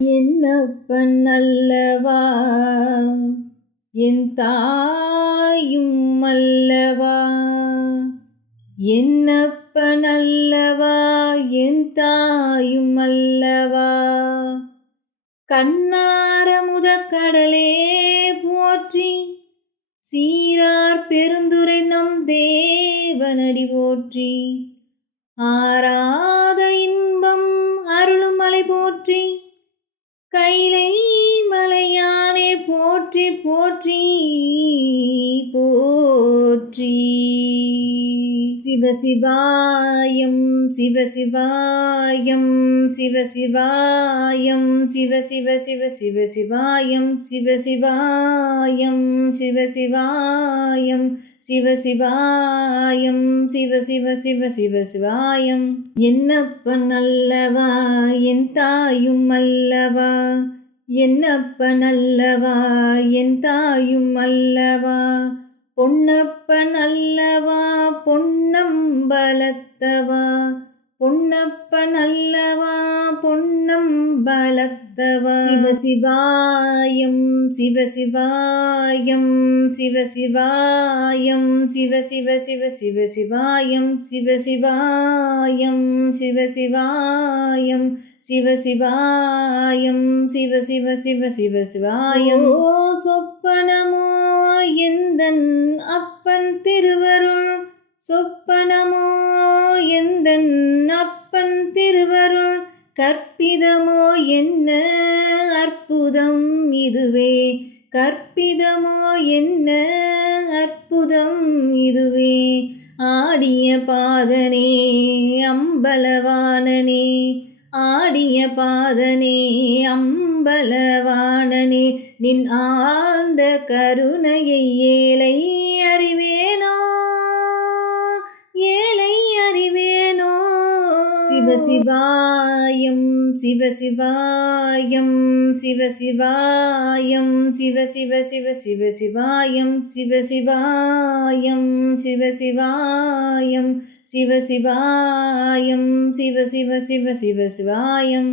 என்னப்பன் அல்லவா என் தாயும் அல்லவா, என்னப்பன் அல்லவா என் தாயும் அல்லவா. கண்ணார முதக்கடலே போற்றி, சீரார் பெருந்துரை நம் தேவனடி போற்றி. ஆராத இன்பம் அருளும் மலை போற்றி, கைலை மலையானே போற்றி போற்றி போற்றி. சிவசிவாயம் சிவசிவாயம் சிவசிவாயம் சிவ சிவ சிவ சிவசிவாயம் சிவசிவாயம் சிவசிவாயம் சிவசிவாயம் சிவ சிவ சிவ சிவசிவாயம். என்னப்பன் அல்லவா என் தாயும் அல்லவா, என்னப்பன் அல்லவா என் தாயும் அல்லவா. பொன்னப்பன் அல்லவா பொன்னம்பலத்தவா, பொன்னப்பன் அல்லவா பொன்னம்பலத்தவா. சிவசிவாயம் சிவசிவாயம் சிவசிவாயம் சிவ சிவ சிவ சிவசிவாயம் சிவசிவாயம் சிவசிவாயம் சிவசிவாயம் சிவ சிவ சிவ சிவசிவாயம். ஓ சொப்பனமோ எந்தன் அப்பன் திருவருள், சொப்பனமோ எந்தன் அப்பன் திருவருள். கற்பிதமோ என்ன அற்புதம் இதுவே, கற்பிதமோ என்ன அற்புதம் இதுவே. ஆடிய பாதனே அம்பலவாணனே, ஆடிய பாதனே அம்பலவாணனே. நின் ஆழ்ந்த கருணையை ஏலை அறிவேனோ, ஏலை அறிவேனோ. சிவசிவாயம் சிவசிவாயம் சிவசிவாயம் சிவ சிவ சிவ சிவசிவாயம் சிவசிவாயம் சிவசிவாயம் சிவசிவாயம் சிவ சிவ சிவ சிவசிவாயம்.